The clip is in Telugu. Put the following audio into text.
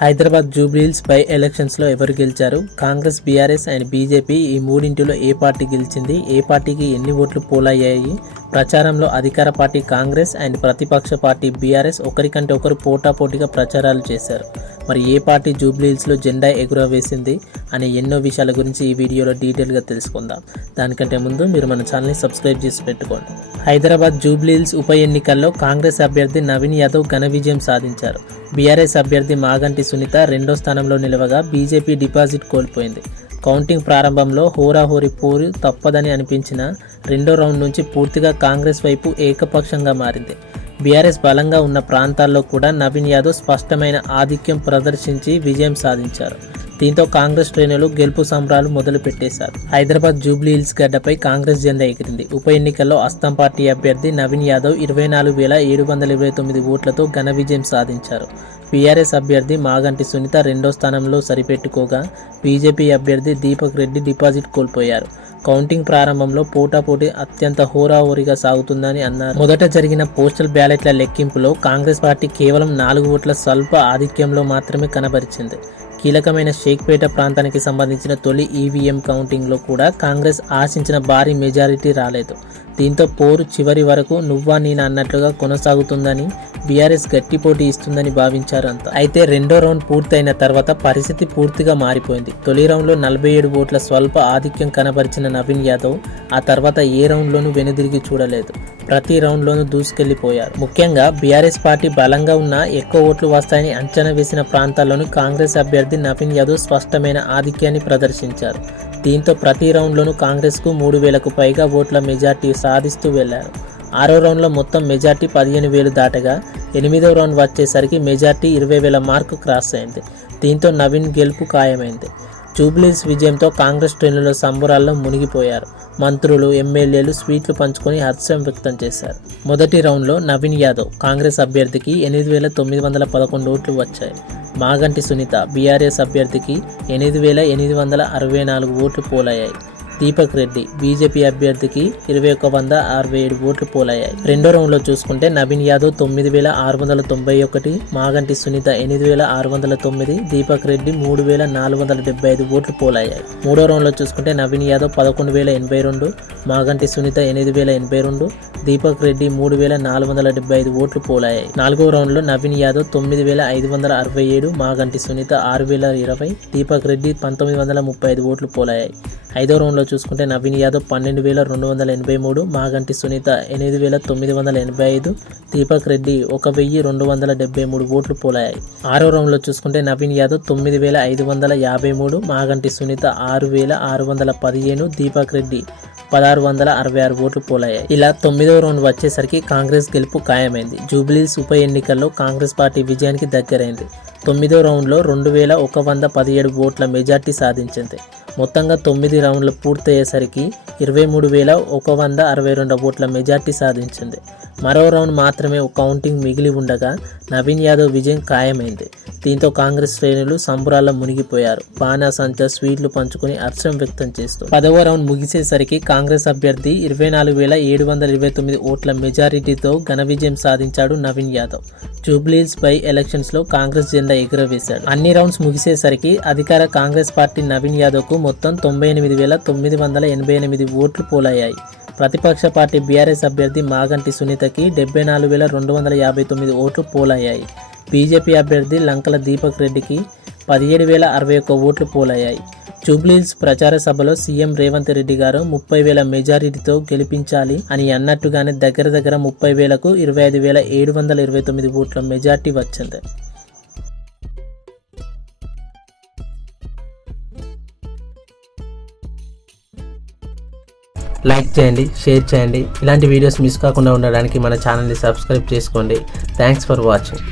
హైదరాబాద్ జూబ్లీహిల్స్ బై ఎలక్షన్స్లో ఎవరు గెలిచారు? కాంగ్రెస్ బీఆర్ఎస్ అండ్ బీజేపీ ఈ మూడింటిలో ఏ పార్టీ గెలిచింది? ఏ పార్టీకి ఎన్ని ఓట్లు పోలయ్యాయి? ప్రచారంలో అధికార పార్టీ కాంగ్రెస్ అండ్ ప్రతిపక్ష పార్టీ బీఆర్ఎస్ ఒకరికంటే ఒకరు పోటాపోటీగా ప్రచారాలు చేశారు. మరి ఏ పార్టీ జూబ్లీహిల్స్లో జెండా ఎగురవేసింది అనే ఎన్నో విషయాల గురించి ఈ వీడియోలో డీటెయిల్గా తెలుసుకుందాం. దానికంటే ముందు మీరు మన ఛానల్ని సబ్స్క్రైబ్ చేసి పెట్టుకోండి. హైదరాబాద్ జూబ్లీహిల్స్ ఉప ఎన్నికల్లో కాంగ్రెస్ అభ్యర్థి నవీన్ యాదవ్ ఘన విజయం సాధించారు. బీఆర్ఎస్ అభ్యర్థి మాగంటి సునీత రెండో స్థానంలో నిలవగా బీజేపీ డిపాజిట్ కోల్పోయింది. కౌంటింగ్ ప్రారంభంలో హోరాహోరీ పోరు తప్పదని అనిపించిన రెండో రౌండ్ నుంచి పూర్తిగా కాంగ్రెస్ వైపు ఏకపక్షంగా మారింది. బీఆర్ఎస్ బలంగా ఉన్న ప్రాంతాల్లో కూడా నవీన్ యాదవ్ స్పష్టమైన ఆధిక్యం ప్రదర్శించి విజయం సాధించారు. దీంతో కాంగ్రెస్ శ్రేణులు గెలుపు సంబరాలు మొదలు పెట్టేశారు హైదరాబాద్ జూబ్లీ హిల్స్ గడ్డపై కాంగ్రెస్ జెండా ఎగిరింది. ఉప ఎన్నికల్లో అస్తం పార్టీ అభ్యర్థి నవీన్ యాదవ్ ఇరవై నాలుగు వేల ఏడు వందల ఇరవై తొమ్మిది ఓట్లతో ఘన విజయం సాధించారు. బీఆర్ఎస్ అభ్యర్థి మాగంటి సునీత రెండో స్థానంలో సరిపెట్టుకోగా బీజేపీ అభ్యర్థి దీపక్ రెడ్డి డిపాజిట్ కోల్పోయారు. కౌంటింగ్ ప్రారంభంలో పోటాపోటీ అత్యంత హోరాహోరీగా సాగుతుందని అన్నారు. మొదట జరిగిన పోస్టల్ బ్యాలెట్ల లెక్కింపులో కాంగ్రెస్ పార్టీ కేవలం నాలుగు ఓట్ల స్వల్ప ఆధిక్యంలో మాత్రమే కనబరిచింది. కీలకమైన షేక్పేట ప్రాంతానికి సంబంధించిన తొలి ఈవీఎం కౌంటింగ్లో కూడా కాంగ్రెస్ ఆశించిన భారీ మెజారిటీ రాలేదు. దీంతో పోరు చివరి వరకు నువ్వా నేను అన్నట్లుగా కొనసాగుతుందని బీఆర్ఎస్ గట్టి పోటీ ఇస్తుందని భావించారు అంతా. అయితే రెండో రౌండ్ పూర్తయిన తర్వాత పరిస్థితి పూర్తిగా మారిపోయింది. తొలి రౌండ్లో నలభై ఏడు ఓట్ల స్వల్ప ఆధిక్యం కనబరిచిన నవీన్ యాదవ్ ఆ తర్వాత ఏ రౌండ్లోనూ వెనుదిరిగి చూడలేదు. ప్రతి రౌండ్లోనూ దూసుకెళ్ళిపోయారు. ముఖ్యంగా బీఆర్ఎస్ పార్టీ బలంగా ఉన్న ఎక్కువ ఓట్లు వస్తాయని అంచనా వేసిన ప్రాంతాల్లోనూ కాంగ్రెస్ అభ్యర్థి నవీన్ యాదవ్ స్పష్టమైన ఆధిక్యాన్ని ప్రదర్శించారు. దీంతో ప్రతి రౌండ్లోనూ కాంగ్రెస్కు మూడు వేలకు పైగా ఓట్ల మెజార్టీ సాధిస్తూ వెళ్ళారు. ఆరో రౌండ్లో మొత్తం మెజార్టీ పదిహేను వేలు దాటగా ఎనిమిదో రౌండ్ వచ్చేసరికి మెజార్టీ ఇరవై వేల మార్కు క్రాస్ అయింది. దీంతో నవీన్ గెలుపు ఖాయమైంది. జూబ్లీస్ విజయంతో కాంగ్రెస్ శ్రేణుల సంబరాల్లో మునిగిపోయారు. మంత్రులు ఎమ్మెల్యేలు స్వీట్లు పంచుకొని హర్షం వ్యక్తం చేశారు. మొదటి రౌండ్లో నవీన్ యాదవ్ కాంగ్రెస్ అభ్యర్థికి ఎనిమిది వేల తొమ్మిది వందల పదకొండు ఓట్లు వచ్చాయి. మాగంటి సునీత బీఆర్ఎస్ అభ్యర్థికి ఎనిమిది వేల ఎనిమిది వందల అరవై నాలుగు ఓట్లు పోలయ్యాయి దీపక్ రెడ్డి. బీజేపీ అభ్యర్థికి ఇరవై ఒక్క వంద అరవై ఏడు ఓట్లు పోలయ్యాయి. రెండో రౌండ్లో చూసుకుంటే నవీన్ యాదవ్ తొమ్మిది వేల ఆరు వందల తొంభై ఒకటి మాగంటి సునీత ఎనిమిది వేల ఆరు వందల తొమ్మిది దీపక్ రెడ్డి మూడు వేల నాలుగు వందల డెబ్బై ఐదు ఓట్లు పోలయ్యాయి. మూడో రౌండ్లో చూసుకుంటే నవీన్ యాదవ్ పదకొండు వేల ఎనభై రెండు మాగంటి సునీత ఎనిమిది వేల ఎనభై రెండు దీపక్ రెడ్డి మూడు వేల నాలుగు వందల డెబ్బై ఐదు ఓట్లు పోలయ్యాయి. నాలుగో రౌండ్లో నవీన్ యాదవ్ తొమ్మిది వేల ఐదు వందల అరవై ఏడు మాగంటి సునీత ఆరు వేల ఇరవై దీపక్ రెడ్డి పంతొమ్మిది వందల ముప్పై ఐదు ఓట్లు పోలయ్యాయి. ఐదో రౌండ్లో చూసుకుంటే నవీన్ యాదవ్ పన్నెండు వేల రెండు వందల ఎనభై మూడు మాగంటి సునీత ఎనిమిది వేల తొమ్మిది వందల ఎనభై ఐదు దీపక్ రెడ్డి ఒక వెయ్యి రెండు వందల డెబ్బై మూడు ఓట్లు పోలాయి. ఆరో రౌండ్లో చూసుకుంటే నవీన్ యాదవ్ తొమ్మిది వేల ఐదు వందల యాభై మూడు మాగంటి సునీత ఆరు వేల ఆరు వందల పదిహేను దీపక్ రెడ్డి పదహారు వందల అరవై ఆరు ఓట్లు పోలయ్యాయి. ఇలా తొమ్మిదో రౌండ్ వచ్చేసరికి కాంగ్రెస్ గెలుపు ఖాయమైంది. జూబ్లీస్ ఉప ఎన్నికల్లో కాంగ్రెస్ పార్టీ విజయానికి దగ్గరైంది. తొమ్మిదో రౌండ్లో రెండు వేల ఒక వంద పదిహేడు ఓట్ల మెజార్టీ సాధించింది. మొత్తంగా తొమ్మిది రౌండ్లు పూర్తయ్యేసరికి ఇరవై మూడు వేల ఒక వంద అరవై రెండు ఓట్ల మెజార్టీ సాధించింది. మరో రౌండ్ మాత్రమే కౌంటింగ్ మిగిలి ఉండగా నవీన్ యాదవ్ విజయం ఖాయమైంది. దీంతో కాంగ్రెస్ శ్రేణులు సంబురాల్లో మునిగిపోయారు. బాణాసంచ స్వీట్లు పంచుకుని హర్షం వ్యక్తం చేస్తూ పదవ రౌండ్ ముగిసేసరికి కాంగ్రెస్ అభ్యర్థి ఇరవై నాలుగు వేల ఏడు వందల ఇరవై తొమ్మిది ఓట్ల మెజారిటీతో ఘన విజయం సాధించాడు నవీన్ యాదవ్. జూబ్లీస్ బై ఎలక్షన్స్లో కాంగ్రెస్ జెండా ఎగురవేశాడు. అన్ని రౌండ్స్ ముగిసేసరికి అధికార కాంగ్రెస్ పార్టీ నవీన్ యాదవ్కు మొత్తం తొంభై ఎనిమిది వేల తొమ్మిది వందల ఎనభై ఎనిమిది ఓట్లు పోలయ్యాయి ప్రతిపక్ష పార్టీ బీఆర్ఎస్ అభ్యర్థి మాగంటి సునీతకి డెబ్బై నాలుగు వేల రెండు వందల యాభై తొమ్మిది ఓట్లు పోలయ్యాయి. బీజేపీ అభ్యర్థి లంకల దీపక్ రెడ్డికి పదిహేడు వేల అరవై ఒక్క ఓట్లు పోలయ్యాయి. జూబ్లీస్ ప్రచార సభలో సీఎం రేవంత్ రెడ్డి గారు ముప్పై వేల మెజారిటీతో గెలిపించాలి అని అన్నట్టుగానే దగ్గర దగ్గర ముప్పై వేలకు ఇరవై ఐదు వేల ఏడు వందల ఇరవై తొమ్మిది ఓట్ల మెజార్టీ వచ్చింది. లైక్ చేయండి షేర్ చేయండి. ఇలాంటి వీడియోస్ మిస్ కాకుండా ఉండడానికి మన ఛానల్ని సబ్స్క్రైబ్ చేసుకోండి. Thanks for watching